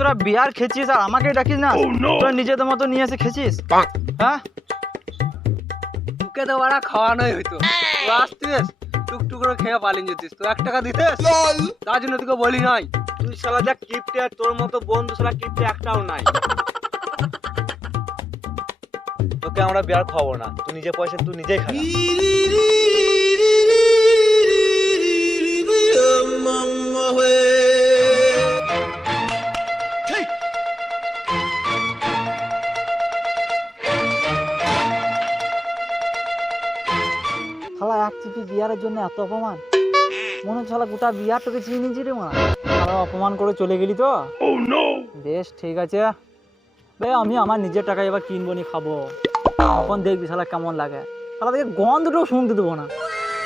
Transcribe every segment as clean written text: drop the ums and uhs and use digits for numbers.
তোরা বিয়ার খেয়েছিস আর আমাকে ডাকিস না? তোরা নিজেদের মতো নিয়ে এসে খেয়েছিস? হ্যাঁ, তোকে তো বাড়া খাওয়ানোই হইতো। তুই আসতিস টুকটুক করে খেয়ে পালিয়ে যেতিস। তো 1 টাকা দিতে তার জন্য তোকে বলি নাই। তুই শালা যা কিপটে, তোর মতো বন্ধু শালা কিপটে একটাও নাই। তোকে আমরা বিয়ার খাওয়াবো না, তুই নিজে পয়সা তুই নিজেই খা। শালা এক চিপি বিয়ারের জন্য এত অপমান, মনে হচ্ছে শালা গোটা বিয়ার তোকে চিনি নিয়েছি রে মা। শালা অপমান করে চলে গেলি তো। বেশ ঠিক আছে বে, আমি আমার নিজের টাকায় এবার কিনবো নি, খাবো, তখন দেখবি শালা কেমন লাগে। শালা থেকে গন্ধটাও শুনতে দেবো না।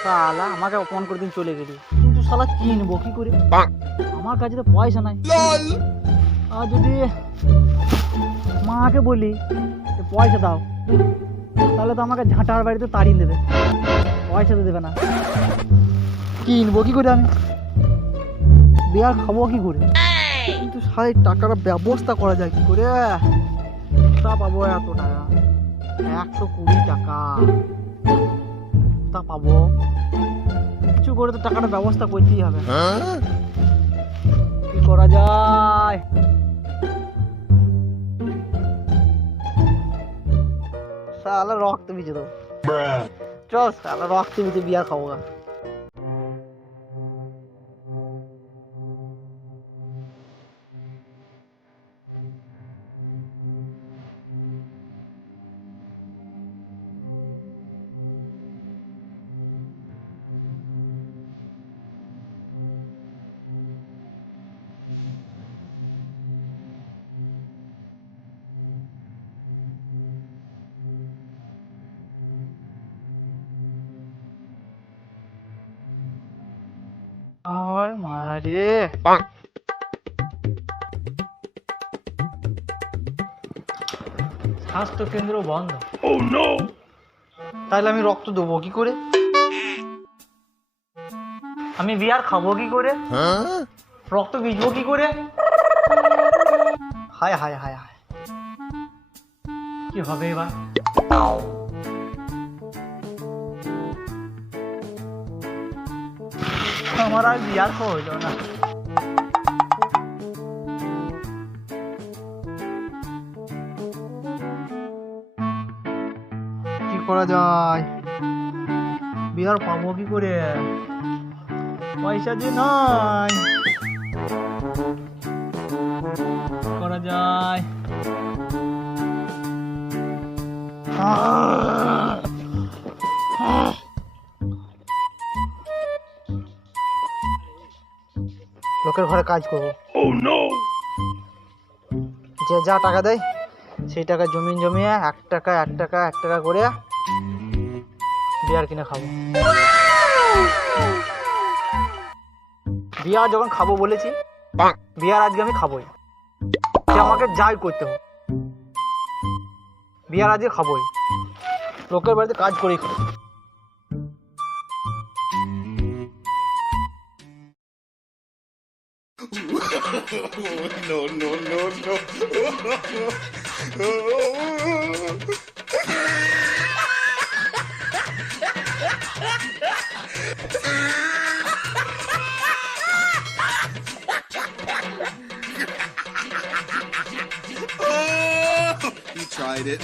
শালা আমাকে অপমান করে দিন চলে গেলি, কিন্তু শালা কিনবো কি করে? আমার কাছে তো পয়সা নাই। আর যদি মাকে বলি পয়সা দাও, তাহলে তো আমাকে ঝাঁটার বাড়িতে তাড়িয়ে দেবে, পয়সা তো দেবে না। কিনবো কি করে আমি? বিয়ার খাবো কি করে? কিন্তু সারা টাকার ব্যবস্থা করা যায় কি করে? তা পাবো এত টাকা, 120 টাকা তা পাবো? কিছু করে তো টাকাটা ব্যবস্থা করতেই হবে। কি করা যায়? শালা রক্ত ভিজে দেবো, চল শালা রক্ত ভিজে বিয়ার খাবো গা। আর মারে স্বাস্থ্য কেন্দ্র বন্ধ। তাহলে আমি রক্ত দেবো কি করে? আমি বিয়ার খাবো কি করে? রক্ত ভিজবো কি করে? হায় হায় হায় হায়, কি হবে এবার? আমার আর বিয়ার খাওয়া হইল না। কি করা যায়? বিয়ার পাবো কি করে? পয়সা দিয়ে নাই। করা যায়? লোকের ঘরে কাজ করবো। যে যা টাকা দেয় সেই টাকা জমিয়ে 1 টাকা 1 টাকা 1 টাকা করে বিয়ার কিনে খাবো। বিয়ার যখন খাবো বলেছি, বিয়ার আজকে আমি খাবোই, যে আমাকে যাই করতে হবে, বিয়ার আজকে খাবোই। লোকের বাড়িতে কাজ করেই খাবো। You tried it.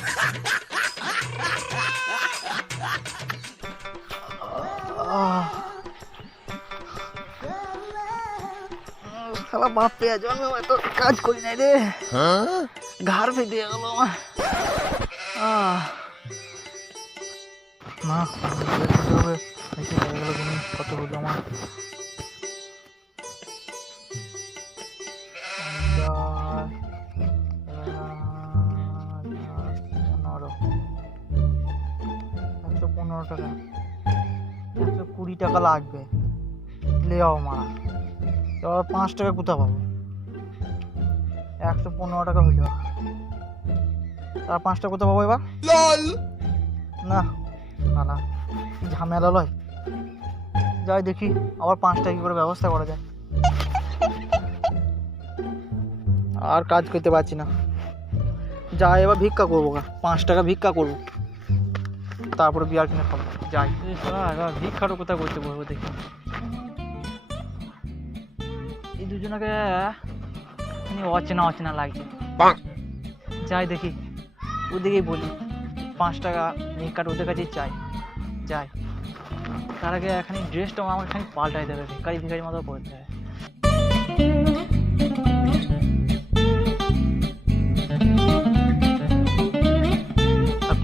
শালা বাপ পেয়ে জন্য এত কাজ করি নাই রে, ঘাড় ফেটে গেল আমার। না কত হলো আমার। টাকা, 120 টাকা লাগবে। লেও মারা, এবার 5 টাকা কোথায় পাবো? 115 টাকা হইল, আর 5 টাকা কোথায় পাবো এবার? না না, কি ঝামেলা লয়। যাই দেখি আবার 5 টাকা কি করে ব্যবস্থা করা যায়। আর কাজ করতে পারছি না, যাই এবার ভিক্ষা করবো, 5 টাকা ভিক্ষা করবো, তারপরে বিয়ার কিনে খাবো। যাই এবার ভিক্ষাটা কোথায় করতে বলবো দেখি। এই দুজনকে অচেনা অচেনা লাগছে, যাই দেখি ওদিকেই বলি 5 টাকা ভিক্ষাটা ওদের কাছেই চাই। যাই, তার আগে এখানে ড্রেসটা আমাকে খানি পাল্টাই দেবে, ভিখারি ভিখারি মতো করতে হবে।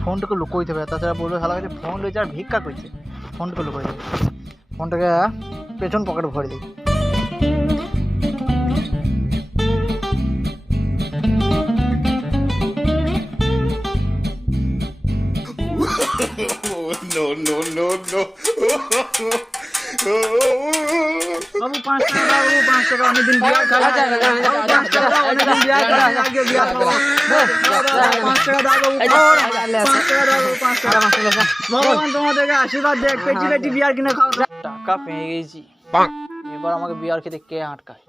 ফোনটাকে লুকোই দেবে, তাছাড়া বলবে ভালো কাছে ফোন রয়েছে আর ভিক্ষা করছে, ফোনটাকে লুকোই দেবে। ফোনটাকে পেছন পকেটে ভরে দিই। বাবু 5 টাকা দাও, 5 টাকা অনেকদিন বিয়ার খাওয়া যায় না, 5 টাকা দাও, অনেকদিন বিয়ার খাওয়া যায়, আগে বিয়ার খাওয়া। 5 টাকা দাও বাবু, 5 টাকা দাও, 5 টাকা। ভগবান তোমাদেরকে আশীর্বাদ দেখ, পেটি পেটি বিয়ার কিনে খাও। টাকা পেয়ে গেছি, এবার আমাকে বিয়ার খেতে কে আটকায়?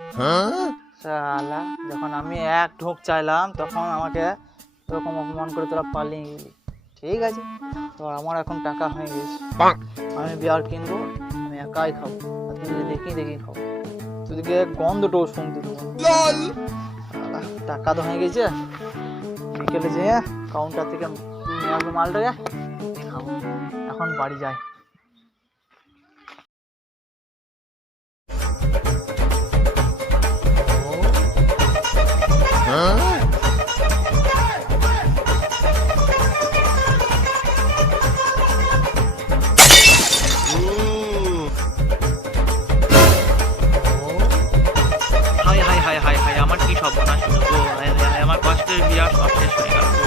শালা, যখন আমি 1 ঢোক চাইলাম তখন আমাকে এরকম অপমান করে তোরা পালিয়ে গেলি। ঠিক আছে, তো আমার এখন টাকা হয়ে গেছে, আমি বিয়ার কিনবো, আমি একাই খাবো, আর তুই যদি দেখি খাবো, তুদিকে গন্ধটাও শুনতে দেবো। টাকা তো হয়ে গেছে, বিকেলে যেয়ে কাউন্টার থেকে নিয়ে আসবো মালটাকে, খাবো। এখন বাড়ি যাই। High high high high high, আমার কি সর্বনাশ হলো গো, হায় হায় হায়, আমার কষ্টের বিয়ার সব শেষ হয়ে গেল গো।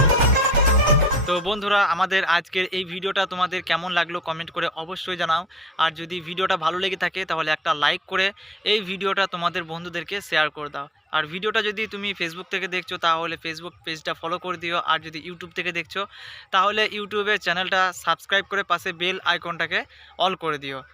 তো বন্ধুরা, আমাদের আজকের এই ভিডিওটা তোমাদের কেমন লাগলো কমেন্ট করে অবশ্যই জানাও। আর যদি ভিডিওটা ভালো লেগে থাকে তাহলে একটা লাইক করে এই ভিডিওটা তোমাদের বন্ধুদেরকে শেয়ার করে দাও। আর ভিডিওটা যদি তুমি ফেসবুক থেকে দেখছো তাহলে ফেসবুক পেজটা ফলো করে দিও, আর যদি ইউটিউব থেকে দেখছো তাহলে ইউটিউবের চ্যানেলটা সাবস্ক্রাইব করে পাশে বেল আইকনটাকে অল করে দিও।